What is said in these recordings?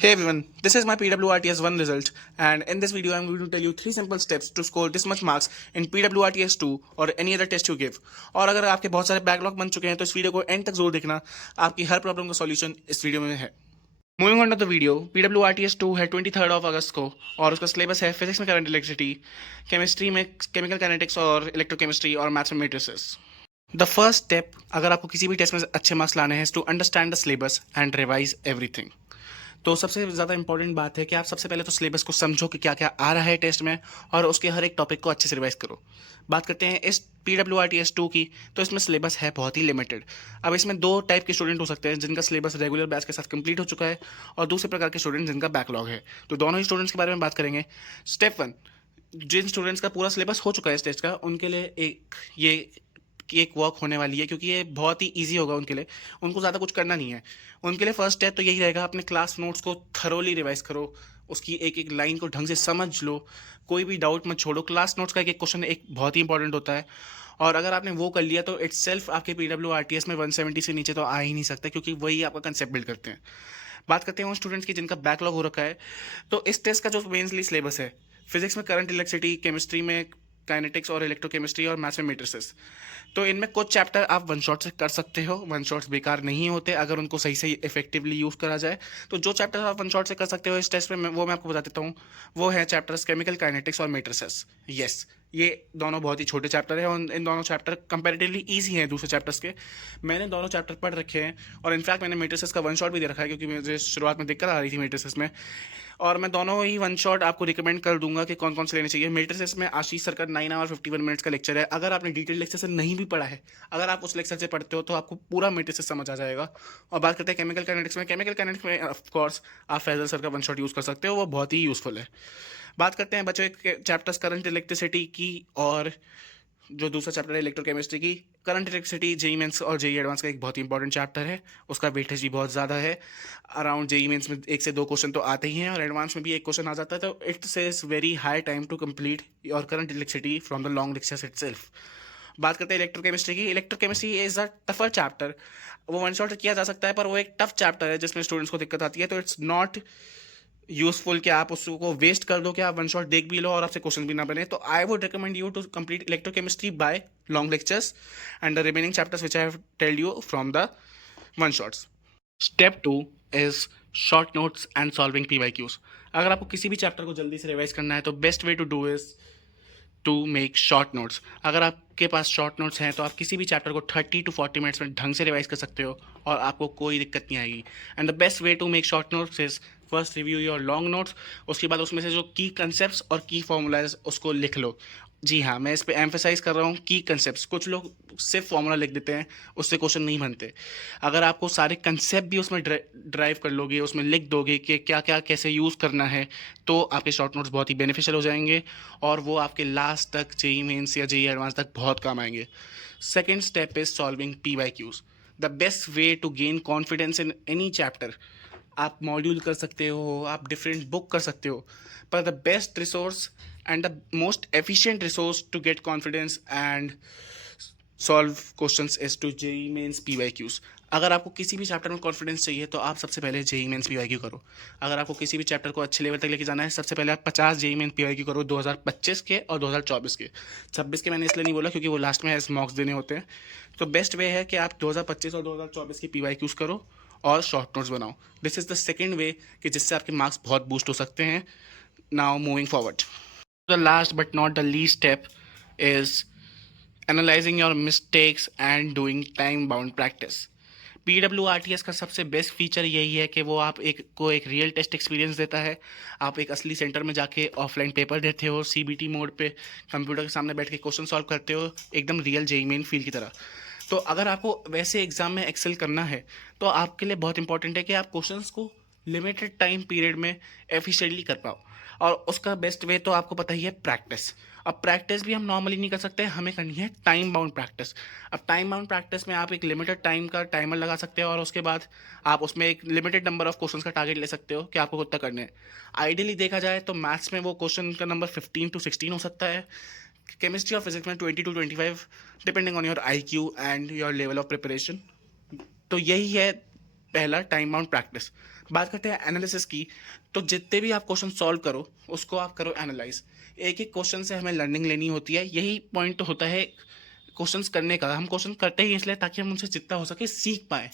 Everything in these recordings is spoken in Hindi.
Hey everyone, this is my PWRTS 1 result, and in this video I'm going to tell you 3 simple steps to score this much marks in PWRTS 2 or any other test you give. और अगर आपके बहुत सारे बैकलॉग बन चुके हैं तो इस वीडियो को एंड तक जरूर देखना, आपकी हर प्रॉब्लम का सॉल्यूशन इस वीडियो में है। Moving on to the video, PWRTS 2 है 23 अगस्त को और उसका सिलेबस है फिजिक्स में करंट इलेक्ट्रिसिटी, केमिस्ट्री में केमिकल काइनेटिक्स और इलेक्ट्रोकेमिस्ट्री और मैथ्स में मैट्रिसेस। द फर्स्ट स्टेप अगर आपको किसी भी टेस्ट में अच्छे मार्क्स लाने हैं to understand the syllabus and revise everything. तो सबसे ज़्यादा इंपॉर्टेंट बात है कि आप सबसे पहले तो सिलेबस को समझो कि क्या क्या आ रहा है टेस्ट में और उसके हर एक टॉपिक को अच्छे से रिवाइज करो। बात करते हैं इस PWRTS 2 की, तो इसमें सिलेबस है बहुत ही लिमिटेड। अब इसमें दो टाइप के स्टूडेंट हो सकते हैं, जिनका सिलेबस रेगुलर बैच के साथ कंप्लीट हो चुका है और दूसरे प्रकार के स्टूडेंट जिनका बैकलॉग है। तो दोनों ही स्टूडेंट्स के बारे में बात करेंगे। स्टेप 1, जिन स्टूडेंट्स का पूरा सिलेबस हो चुका है इस टेस्ट का, उनके लिए एक वर्क होने वाली है, क्योंकि ये बहुत ही इजी होगा उनके लिए, उनको ज़्यादा कुछ करना नहीं है। उनके लिए फर्स्ट स्टेप तो यही रहेगा, अपने क्लास नोट्स को थरोली रिवाइज करो, उसकी एक एक लाइन को ढंग से समझ लो, कोई भी डाउट मत छोड़ो। क्लास नोट्स का एक एक क्वेश्चन एक बहुत ही इंपॉर्टेंट होता है, और अगर आपने वो कर लिया तो इट्स सेल्फ आपके PWRTS में 170 से नीचे तो आ ही नहीं सकता, क्योंकि वही आपका कंसेप्ट बिल्ड करते हैं। बात करते हैं उन स्टूडेंट्स की जिनका बैकलॉग हो रखा है। तो इस टेस्ट का जो मेनली सिलेबस है, फिजिक्स में करंट इलेक्ट्रिसिटी, केमिस्ट्री में काइनेटिक्स और इलेक्ट्रोकेमिस्ट्री और मैथ्स में मैट्रिसेस। तो इनमें कुछ चैप्टर आप वन शॉट से कर सकते हो, वन शॉट्स बेकार नहीं होते अगर उनको सही से इफेक्टिवली यूज़ करा जाए। तो जो चैप्टर आप वन शॉट से कर सकते हो इस टेस्ट में, वो मैं आपको बता देता हूँ। वो है चैप्टर्स केमिकल काइनेटिक्स और मैट्रिसेस। यस, ये दोनों बहुत ही छोटे चैप्टर हैं और इन दोनों चैप्टर कंपैरेटिवली ईजी हैं दूसरे चैप्टर्स के। मैंने दोनों चैप्टर पढ़ रखे हैं और इनफैक्ट मैंने मैट्रिसेस का वन शॉट भी दे रखा है, क्योंकि मुझे शुरुआत में दिक्कत आ रही थी मैट्रिसेस में। और मैं दोनों ही वन शॉट आपको रिकमेंड कर दूंगा कि कौन कौन से लेने चाहिए। मैट्रिसेस में आशीष सर का 9 आवर 51 मिनट्स का लेक्चर है। अगर आपने डिटेल लेक्चर से नहीं भी पढ़ा है, अगर आप उस लेक्चर से पढ़ते हो तो आपको पूरा मैट्रिसेस समझ आ जाएगा। और बात करते हैं केमिकल काइनेटिक्स में ऑफकोर्स आप फैजल सर का वन शॉट यूज़ कर सकते हो, वो बहुत ही यूज़फुल है। बात करते हैं बच्चों के चैप्टर्स करंट इलेक्ट्रिसिटी की, और जो दूसरा चैप्टर है इलेक्ट्रोकेमिस्ट्री की। करंट इलेक्ट्रिसिटी जेई मेंस और जेई एडवांस का एक बहुत ही इंपॉर्टेंट चैप्टर है, उसका वेटेज भी बहुत ज़्यादा है। अराउंड जेई मेंस में 1 से 2 क्वेश्चन तो आते ही हैं और एडवांस में भी एक क्वेश्चन आ जाता है। तो it's is very high time to complete your current electricity from the long lectures itself. बात करते हैं इलेक्ट्रोकेमिस्ट्री की। Electrochemistry is a tougher chapter. वो वन शॉट किया जा सकता है, पर वो एक टफ चैप्टर है जिसमें स्टूडेंट्स को दिक्कत आती है। तो इट्स नॉट यूजफुल कि आप उसको वेस्ट कर दो कि आप वन शॉट देख भी लो और आपसे क्वेश्चन भी ना बने। तो I would recommend you to complete electrochemistry by long lectures and the remaining chapters which I have telled you from the one shots. Step 2 is short notes and solving PYQs। अगर आपको किसी भी चैप्टर को जल्दी से रिवाइज करना है तो best way to do is to make short notes. अगर आपके पास शॉर्ट नोट्स हैं तो आप किसी भी चैप्टर को 30 to 40 मिनट्स में ढंग से रिवाइज कर सकते हो और आपको कोई दिक्कत नहीं आएगी। And the best way to make short notes is first review your long notes, उसके बाद उसमें से जो की कंसेप्ट और की फॉर्मूलाज उसको लिख लो। जी हाँ, मैं इस पे एम्फेसाइज कर रहा हूँ की कंसेप्ट। कुछ लोग सिर्फ फॉर्मूला लिख देते हैं, उससे क्वेश्चन नहीं बनते। अगर आपको सारे कंसेप्ट भी उसमें ड्राइव कर लोगे, उसमें लिख दोगे कि क्या क्या कैसे यूज़ करना है, तो आपके शॉर्ट नोट्स बहुत ही बेनिफिशियल हो जाएंगे और वो आपके लास्ट तक जेई मेंस या जेई एडवांस तक बहुत काम आएंगे। Second step is solving PYQs। The best way to gain confidence in any chapter. आप मॉड्यूल कर सकते हो, आप डिफरेंट बुक कर सकते हो, पर the best resource and the most efficient resource to get confidence and solve questions is to JEE Mains PYQs। अगर आपको किसी भी चैप्टर में कॉन्फिडेंस चाहिए तो आप सबसे पहले जेई मेंस PYQ करो। अगर आपको किसी भी चैप्टर को अच्छे लेवल तक लेके जाना है, सबसे पहले आप 50 जेई मेंस PYQ करो, 2025 के और 2024 के। 26 के मैंने इसलिए नहीं बोला क्योंकि वो लास्ट में एज मॉक्स देने होते हैं। तो बेस्ट वे है कि आप 2025 और 2024 की PYQs करो और शॉर्ट नोट्स बनाओ। This is the second way कि जिससे आपके मार्क्स बहुत बूस्ट हो सकते हैं। Now moving forward, the last but not the least step is analysing your mistakes and doing time bound practice. PWRTS का सबसे बेस्ट फीचर यही है कि वो आप एक रियल टेस्ट एक्सपीरियंस देता है। आप एक असली सेंटर में जाके ऑफलाइन पेपर देते हो, CBT मोड पे कंप्यूटर के सामने बैठ के क्वेश्चन सॉल्व करते हो, एकदम रियल जेई मेन फील की तरह। तो अगर आपको वैसे एग्जाम में एक्सेल करना है तो आपके लिए बहुत इंपॉर्टेंट है कि आप क्वेश्चंस को लिमिटेड टाइम पीरियड में एफिशिएंटली कर पाओ। और उसका बेस्ट वे तो आपको पता ही है, प्रैक्टिस। अब प्रैक्टिस भी हम नॉर्मली नहीं कर सकते, हमें करनी है टाइम बाउंड प्रैक्टिस। अब टाइम बाउंड प्रैक्टिस में आप एक लिमिटेड टाइम का टाइमर लगा सकते हो और उसके बाद आप उसमें एक लिमिटेड नंबर ऑफ क्वेश्चंस का टारगेट ले सकते हो कि आपको कितना करने हैं। आइडियली देखा जाए तो मैथ्स में वो क्वेश्चन का नंबर 15 to 16 हो सकता है, केमिस्ट्री और फिजिक्स में 20 to 25, depending on your IQ and your level of preparation. तो यही है पहला, टाइम बाउंड प्रैक्टिस। बात करते हैं एनालिसिस की। तो जितने भी आप क्वेश्चन सॉल्व करो उसको आप करो एनालाइज। एक एक क्वेश्चन से हमें लर्निंग लेनी होती है, यही पॉइंट होता है क्वेश्चंस करने का। हम क्वेश्चन करते ही इसलिए ताकि हम उनसे जितना हो सके सीख पाएँ।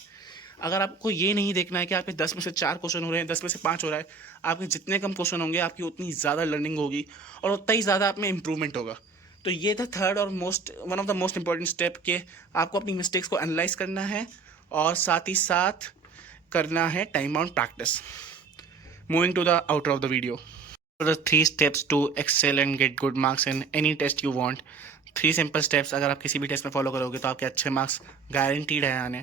अगर आपको ये नहीं देखना है कि आपके 10 में से 4 क्वेश्चन हो रहे हैं, 10 में से 5 हो रहा है, आपके जितने कम क्वेश्चन होंगे आपकी उतनी ज़्यादा लर्निंग होगी और उतना ही ज़्यादा आप में इम्प्रूवमेंट होगा। तो ये था थर्ड और one of the most important step कि आपको अपनी मिस्टेक्स को एनालाइज करना है और साथ ही साथ करना है time bound practice. Moving to the outer of the video, the 3 steps to excel and get good marks in any test you want। 3 simple steps अगर आप किसी भी टेस्ट में फॉलो करोगे तो आपके अच्छे मार्क्स गारंटीड है आने।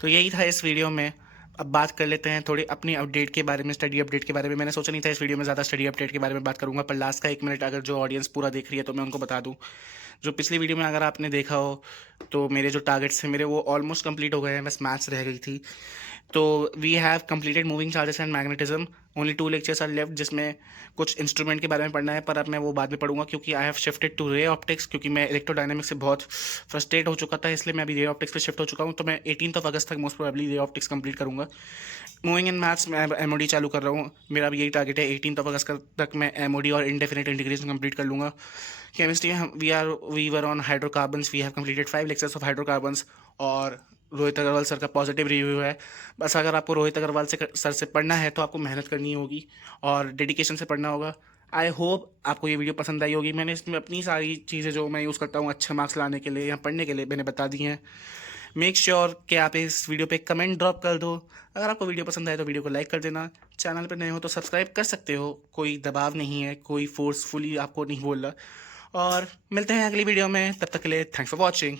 तो यही था इस वीडियो में। अब बात कर लेते हैं थोड़ी अपनी अपडेट के बारे में, स्टडी अपडेट के बारे में। मैंने सोचा नहीं था इस वीडियो में ज़्यादा स्टडी अपडेट के बारे में बात करूंगा, पर लास्ट का 1 मिनट अगर जो ऑडियंस पूरा देख रही है तो मैं उनको बता दूं। जो पिछली वीडियो में अगर आपने देखा हो तो मेरे जो टारगेट्स थे मेरे वो ऑलमोस्ट कंप्लीट हो गए हैं, बस मैथ्स रह गई थी। तो we have completed moving charges and magnetism, only 2 lectures are left, जिसमें कुछ इंस्ट्रूमेंट के बारे में पढ़ना है, पर अब मैं वो बाद में पढ़ूंगा क्योंकि I have shifted to ray optics, क्योंकि मैं इलेक्ट्रोडायनेमिक्स से बहुत फ्रस्ट्रेट हो चुका था, इसलिए मैं अभी रे ऑप्टिक्स पे शिफ्ट हो चुका हूँ। तो मैं 18 अगस्त तक most probably ray optics complete करूँगा। मूविंग इन मैथ्स मैं एमओडी चालू कर रहा हूँ, मेरा भी यही टारगेट है 18 अगस्त तक मैं एमओडी और इंडेफिनिट इंटीग्रेशन कंप्लीट कर लूँगा। केमिस्ट्री में we were on hydrocarbons, we have completed 5 lectures of hydrocarbons और रोहित अग्रवाल सर का पॉजिटिव रिव्यू है। बस अगर आपको रोहित अग्रवाल सर से पढ़ना है तो आपको मेहनत करनी होगी और डेडिकेशन से पढ़ना होगा। आई होप आपको ये वीडियो पसंद आई होगी। मैंने इसमें अपनी सारी चीज़ें जो मैं यूज़ करता हूँ अच्छे मार्क्स लाने के लिए या पढ़ने के लिए मैंने बता दी हैं। मेक श्योर कि आप इस वीडियो पे कमेंट ड्रॉप कर दो। अगर आपको वीडियो पसंद आए तो वीडियो को लाइक कर देना। चैनल पर नए हो तो सब्सक्राइब कर सकते हो, कोई दबाव नहीं है, कोई फोर्सफुली आपको नहीं बोल रहा। और मिलते हैं अगली वीडियो में, तब तक के लिए थैंक्स फॉर वॉचिंग।